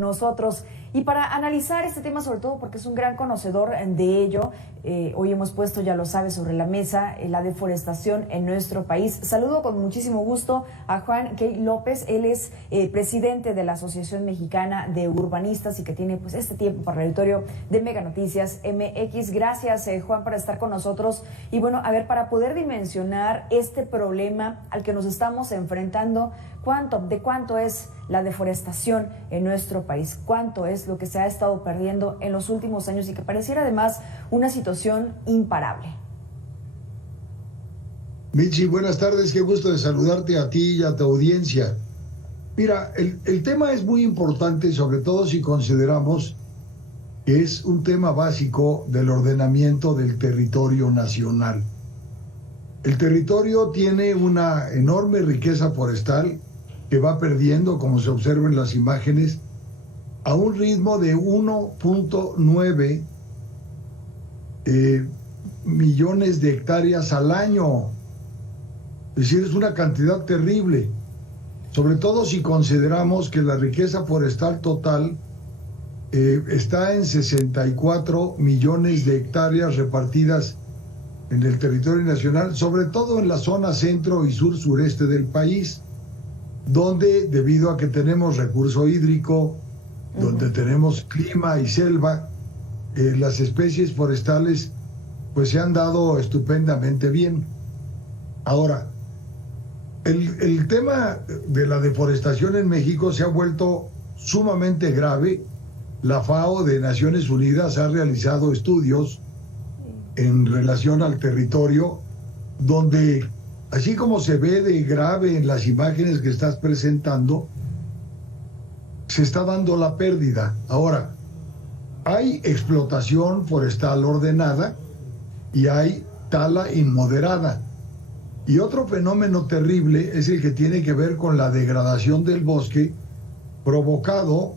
nosotros. Y para analizar este tema, sobre todo porque es un gran conocedor de ello, hoy hemos puesto, ya lo sabe, sobre la mesa la deforestación en nuestro país. Saludo con muchísimo gusto a Juan Key López. Él es presidente de la Asociación Mexicana de Urbanistas y que tiene pues este tiempo para el auditorio de Mega Noticias MX. Gracias, Juan, por estar con nosotros. Y bueno, a ver, para poder dimensionar este problema al que nos estamos enfrentando, ¿de cuánto es la deforestación en nuestro país? ¿Cuánto es lo que se ha estado perdiendo en los últimos años y que pareciera además una situación imparable? Michi, buenas tardes, qué gusto de saludarte a ti y a tu audiencia. Mira, el tema es muy importante, sobre todo si consideramos que es un tema básico del ordenamiento del territorio nacional. El territorio tiene una enorme riqueza forestal que va perdiendo, como se observa en las imágenes, a un ritmo de 1.9 millones de hectáreas al año. Es decir, es una cantidad terrible, sobre todo si consideramos que la riqueza forestal total está en 64 millones de hectáreas repartidas en el territorio nacional, sobre todo en la zona centro y sur-sureste del país, donde debido a que tenemos recurso hídrico, donde tenemos clima y selva, las especies forestales pues se han dado estupendamente bien. Ahora, el tema de la deforestación en México se ha vuelto sumamente grave. La FAO de Naciones Unidas ha realizado estudios en relación al territorio, donde así como se ve de grave en las imágenes que estás presentando, se está dando la pérdida. Ahora, hay explotación forestal ordenada y hay tala inmoderada. Y otro fenómeno terrible es el que tiene que ver con la degradación del bosque provocado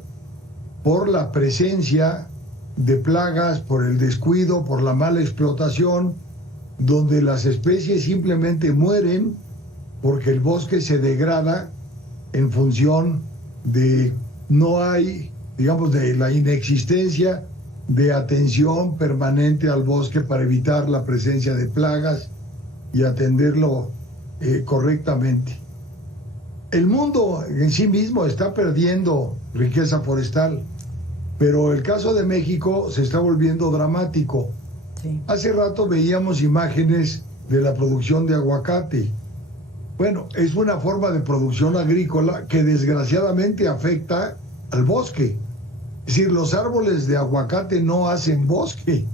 por la presencia de plagas, por el descuido, por la mala explotación, donde las especies simplemente mueren porque el bosque se degrada en función de no hay, digamos, de la inexistencia de atención permanente al bosque para evitar la presencia de plagas y atenderlo correctamente. El mundo en sí mismo está perdiendo riqueza forestal, pero el caso de México se está volviendo dramático. Sí. Hace rato veíamos imágenes de la producción de aguacate. Bueno, es una forma de producción agrícola que desgraciadamente afecta al bosque. Es decir, los árboles de aguacate no hacen bosque,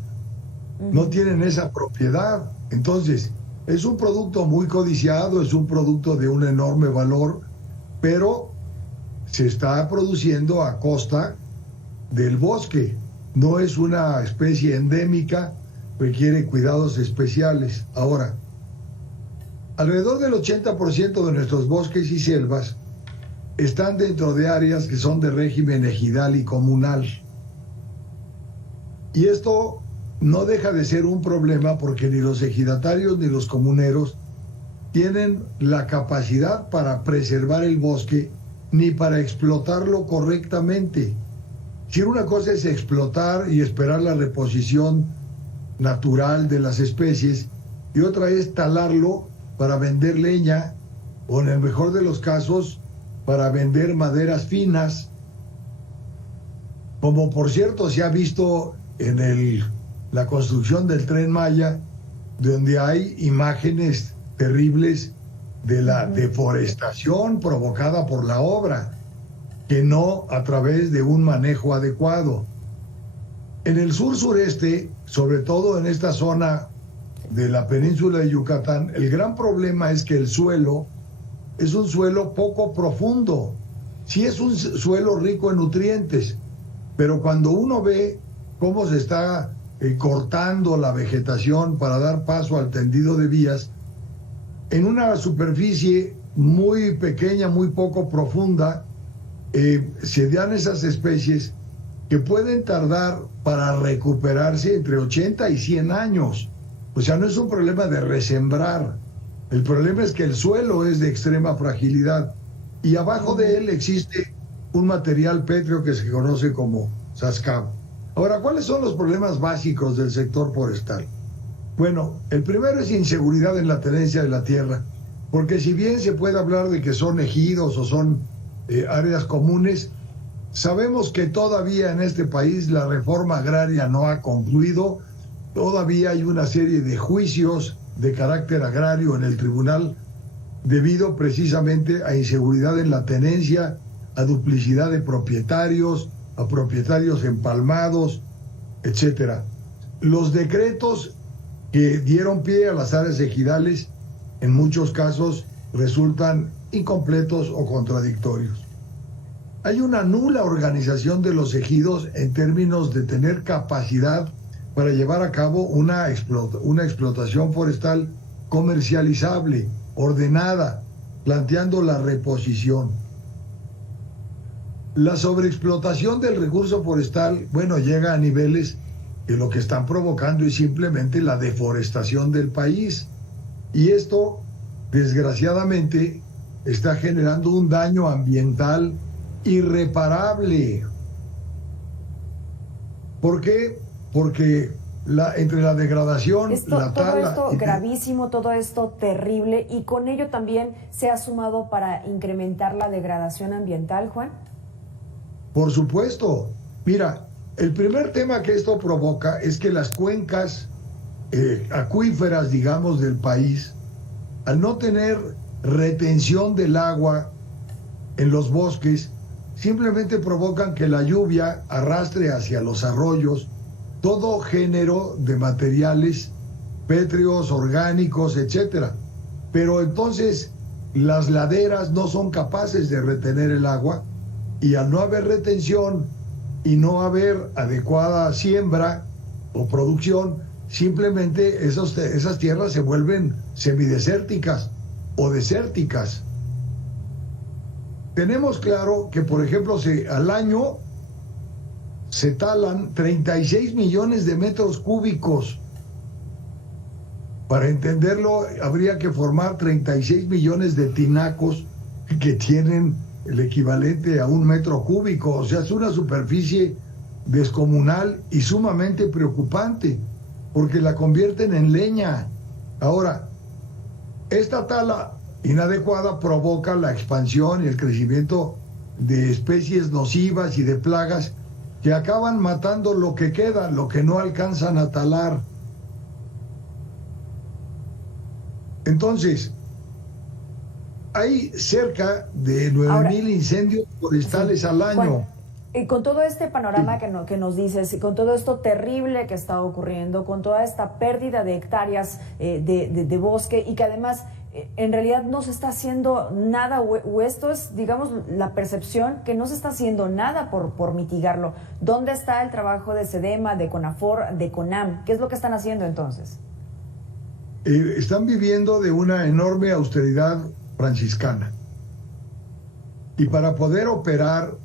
no tienen esa propiedad. Entonces, es un producto muy codiciado, es un producto de un enorme valor, pero se está produciendo a costa del bosque. No es una especie endémica, requiere cuidados especiales. Ahora, alrededor del 80% de nuestros bosques y selvas están dentro de áreas que son de régimen ejidal y comunal. Y esto no deja de ser un problema porque ni los ejidatarios ni los comuneros tienen la capacidad para preservar el bosque ni para explotarlo correctamente. Si una cosa es explotar y esperar la reposición natural de las especies y otra es talarlo para vender leña o en el mejor de los casos para vender maderas finas, como por cierto se ha visto en la construcción del Tren Maya, donde hay imágenes terribles de la deforestación provocada por la obra, que no a través de un manejo adecuado. En el sur-sureste, sobre todo en esta zona de la península de Yucatán, el gran problema es que el suelo es un suelo poco profundo. Sí es un suelo rico en nutrientes, pero cuando uno ve cómo se está cortando la vegetación para dar paso al tendido de vías, en una superficie muy pequeña, muy poco profunda, se dan esas especies que pueden tardar para recuperarse entre 80 y 100 años. O sea, no es un problema de resembrar. El problema es que el suelo es de extrema fragilidad y abajo de él existe un material pétreo que se conoce como Sascabo. Ahora, ¿cuáles son los problemas básicos del sector forestal? Bueno, el primero es inseguridad en la tenencia de la tierra, porque si bien se puede hablar de que son ejidos o son áreas comunes, sabemos que todavía en este país la reforma agraria no ha concluido, todavía hay una serie de juicios de carácter agrario en el tribunal debido precisamente a inseguridad en la tenencia, a duplicidad de propietarios, a propietarios empalmados, etcétera. Los decretos que dieron pie a las áreas ejidales en muchos casos resultan incompletos o contradictorios. Hay una nula organización de los ejidos en términos de tener capacidad para llevar a cabo una explotación forestal comercializable, ordenada, planteando la reposición. La sobreexplotación del recurso forestal, bueno, llega a niveles que lo que están provocando es simplemente la deforestación del país. Y esto, desgraciadamente, está generando un daño ambiental irreparable. ¿Por qué? Porque entre la degradación, la tala... Todo esto gravísimo, todo esto terrible, y con ello también se ha sumado para incrementar la degradación ambiental, Juan. Por supuesto. Mira, el primer tema que esto provoca es que las cuencas acuíferas, digamos, del país, al no tener retención del agua en los bosques, simplemente provocan que la lluvia arrastre hacia los arroyos todo género de materiales pétreos, orgánicos, etcétera. Pero entonces las laderas no son capaces de retener el agua, y al no haber retención y no haber adecuada siembra o producción, simplemente esas tierras se vuelven semidesérticas o desérticas. Tenemos claro que, por ejemplo, al año se talan 36 millones de metros cúbicos. Para entenderlo, habría que formar 36 millones de tinacos que tienen el equivalente a 1 metro cúbico. O sea, es una superficie descomunal y sumamente preocupante, porque la convierten en leña. Ahora, esta tala inadecuada provoca la expansión y el crecimiento de especies nocivas y de plagas que acaban matando lo que queda, lo que no alcanzan a talar. Entonces, hay cerca de 9,000 incendios forestales al año. Juan, y con todo este panorama que nos dices, y con todo esto terrible que está ocurriendo, con toda esta pérdida de hectáreas de bosque, y que además en realidad no se está haciendo nada, o esto es, digamos, la percepción que no se está haciendo nada por mitigarlo. ¿Dónde está el trabajo de SEDEMA, de CONAFOR, de CONAM? ¿Qué es lo que están haciendo entonces? Están viviendo de una enorme austeridad franciscana. Y para poder operar,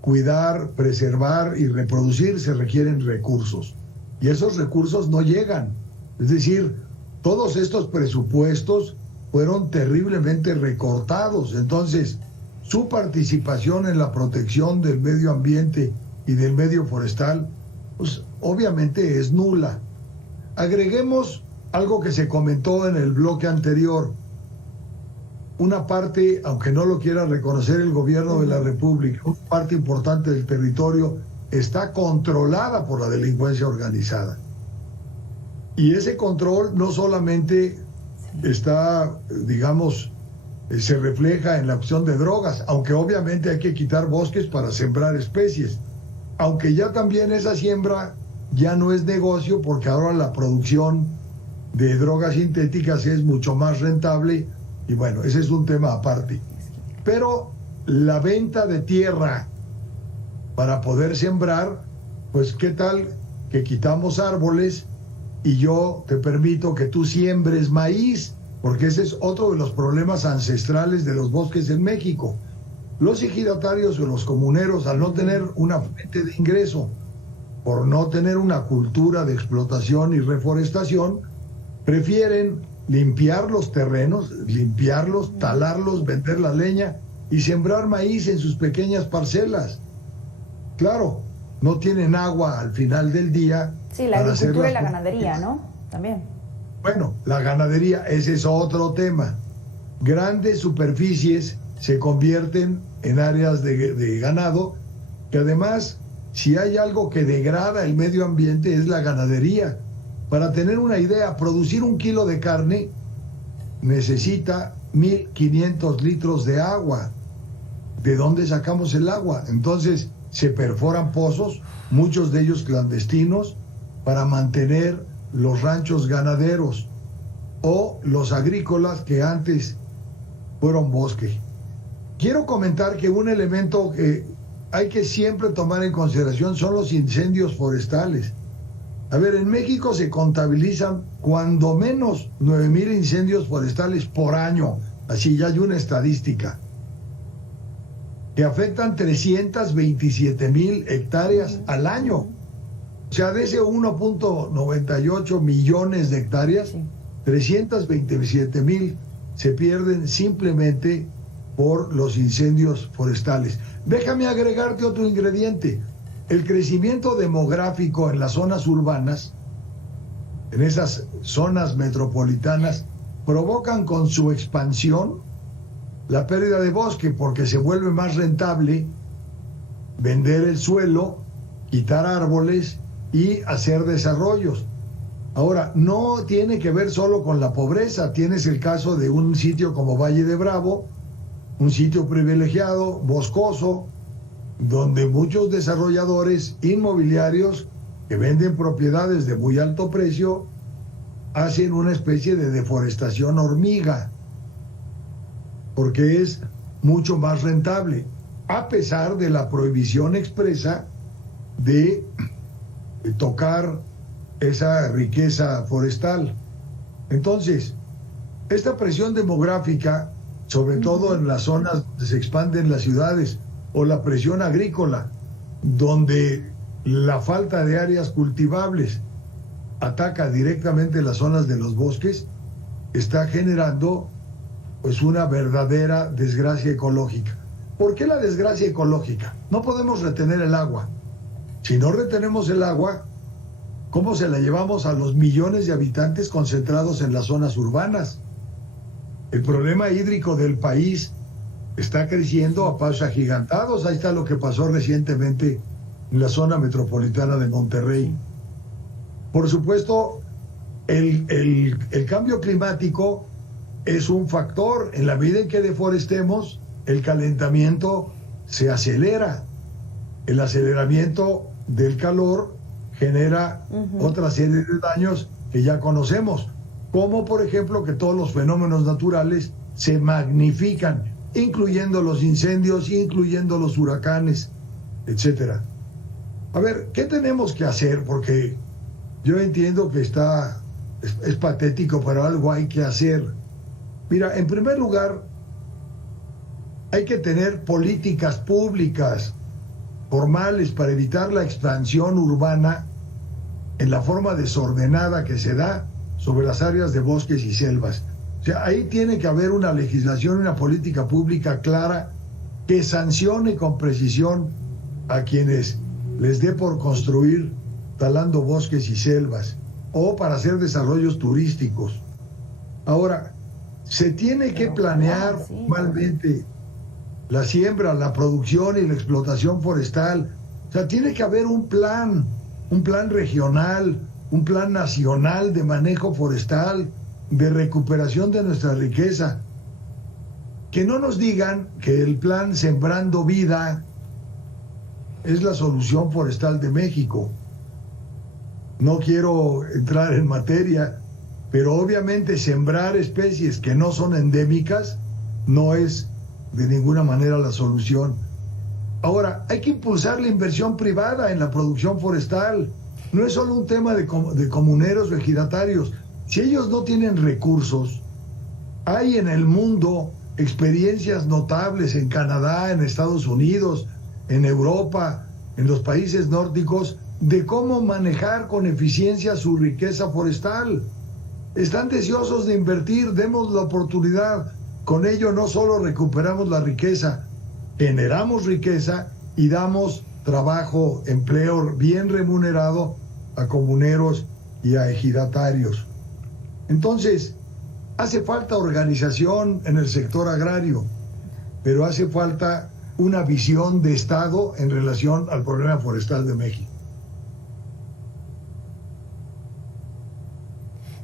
cuidar, preservar y reproducir se requieren recursos. Y esos recursos no llegan. Es decir, todos estos presupuestos fueron terriblemente recortados. Entonces, su participación en la protección del medio ambiente y del medio forestal, pues obviamente es nula. Agreguemos algo que se comentó en el bloque anterior. Una parte, aunque no lo quiera reconocer el gobierno de la República, una parte importante del territorio está controlada por la delincuencia organizada. Y ese control no solamente está, digamos, se refleja en la opción de drogas, aunque obviamente hay que quitar bosques para sembrar especies, aunque ya también esa siembra ya no es negocio, porque ahora la producción de drogas sintéticas es mucho más rentable, y bueno, ese es un tema aparte. Pero la venta de tierra para poder sembrar, pues qué tal que quitamos árboles y yo te permito que tú siembres maíz, porque ese es otro de los problemas ancestrales de los bosques en México. Los ejidatarios o los comuneros, al no tener una fuente de ingreso, por no tener una cultura de explotación y reforestación, prefieren limpiar los terrenos, limpiarlos, talarlos, vender la leña y sembrar maíz en sus pequeñas parcelas. Claro, no tienen agua al final del día. Sí, la agricultura y la ganadería, ¿no? También. Bueno, la ganadería, ese es otro tema. Grandes superficies se convierten en áreas de ganado, que además, si hay algo que degrada el medio ambiente es la ganadería. Para tener una idea, producir 1 kilo de carne necesita 1.500 litros de agua. ¿De dónde sacamos el agua? Entonces se perforan pozos, muchos de ellos clandestinos, para mantener los ranchos ganaderos o los agrícolas que antes fueron bosque. Quiero comentar que un elemento que hay que siempre tomar en consideración son los incendios forestales. A ver, en México se contabilizan cuando menos 9,000 incendios forestales por año. Así ya hay una estadística que afectan 327,000 hectáreas al año. O sea, de ese 1.98 millones de hectáreas, 327,000 se pierden simplemente por los incendios forestales. Déjame agregarte otro ingrediente. El crecimiento demográfico en las zonas urbanas, en esas zonas metropolitanas, provocan con su expansión la pérdida de bosque, porque se vuelve más rentable vender el suelo, quitar árboles y hacer desarrollos. Ahora, no tiene que ver solo con la pobreza. Tienes el caso de un sitio como Valle de Bravo, un sitio privilegiado, boscoso, donde muchos desarrolladores inmobiliarios que venden propiedades de muy alto precio hacen una especie de deforestación hormiga, porque es mucho más rentable, a pesar de la prohibición expresa de tocar esa riqueza forestal. Entonces, esta presión demográfica, sobre todo en las zonas donde se expanden las ciudades, o la presión agrícola, donde la falta de áreas cultivables ataca directamente las zonas de los bosques, está generando pues una verdadera desgracia ecológica. ¿Por qué la desgracia ecológica? No podemos retener el agua. Si no retenemos el agua, ¿cómo se la llevamos a los millones de habitantes concentrados en las zonas urbanas? El problema hídrico del país está creciendo a pasos agigantados. Ahí está lo que pasó recientemente en la zona metropolitana de Monterrey. Por supuesto, el cambio climático es un factor. En la medida en que deforestemos, el calentamiento se acelera. El aceleramiento del calor genera otra serie de daños que ya conocemos, como por ejemplo que todos los fenómenos naturales se magnifican, incluyendo los incendios, incluyendo los huracanes, etcétera. A ver, ¿qué tenemos que hacer? Porque yo entiendo que es patético, pero algo hay que hacer. Mira, en primer lugar, hay que tener políticas públicas formales para evitar la expansión urbana en la forma desordenada que se da sobre las áreas de bosques y selvas. O sea, ahí tiene que haber una legislación, una política pública clara que sancione con precisión a quienes les dé por construir talando bosques y selvas o para hacer desarrollos turísticos. Ahora, se tiene que planear formalmente la siembra, la producción y la explotación forestal. O sea, tiene que haber un plan regional, un plan nacional de manejo forestal, de recuperación de nuestra riqueza. Que no nos digan que el plan Sembrando Vida es la solución forestal de México. No quiero entrar en materia, pero obviamente sembrar especies que no son endémicas no es de ninguna manera la solución. Ahora, hay que impulsar la inversión privada en la producción forestal. No es solo un tema de comuneros o ejidatarios. Si ellos no tienen recursos, hay en el mundo experiencias notables en Canadá, en Estados Unidos, en Europa, en los países nórdicos, de cómo manejar con eficiencia su riqueza forestal. Están deseosos de invertir, demos la oportunidad. con ello no solo recuperamos la riqueza, generamos riqueza y damos trabajo, empleo bien remunerado a comuneros y a ejidatarios. Entonces, hace falta organización en el sector agrario, pero hace falta una visión de Estado en relación al problema forestal de México.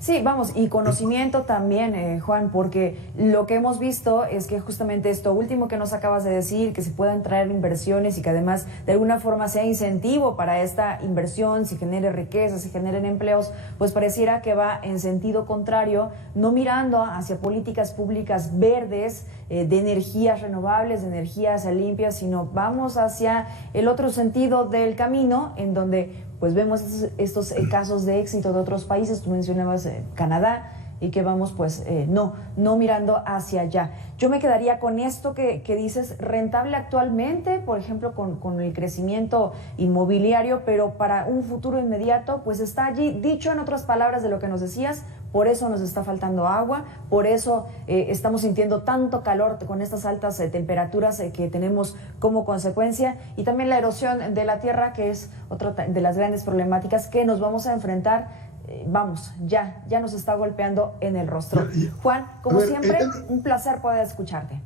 Sí, vamos, y conocimiento también, Juan, porque lo que hemos visto es que justamente esto último que nos acabas de decir, que se puedan traer inversiones y que además de alguna forma sea incentivo para esta inversión, se genere riqueza, se generen empleos, pues pareciera que va en sentido contrario, no mirando hacia políticas públicas verdes, de energías renovables, de energías limpias, sino vamos hacia el otro sentido del camino, en donde pues vemos estos casos de éxito de otros países. Tú mencionabas Canadá, y que vamos pues no mirando hacia allá. Yo me quedaría con esto que dices, rentable actualmente, por ejemplo, con el crecimiento inmobiliario, pero para un futuro inmediato, pues está allí, dicho en otras palabras de lo que nos decías, por eso nos está faltando agua, por eso estamos sintiendo tanto calor con estas altas temperaturas que tenemos como consecuencia, y también la erosión de la tierra, que es otra de las grandes problemáticas que nos vamos a enfrentar. Vamos, ya nos está golpeando en el rostro. Juan, como siempre, un placer poder escucharte.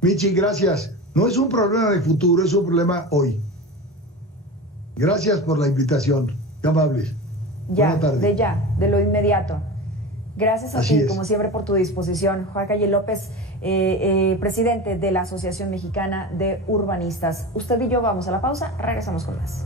Michi, gracias. No es un problema de futuro, es un problema hoy. Gracias por la invitación. Qué amables. Ya, de lo inmediato. Gracias a ti, como siempre, por tu disposición. Juan Calle López, presidente de la Asociación Mexicana de Urbanistas. Usted y yo vamos a la pausa, regresamos con más.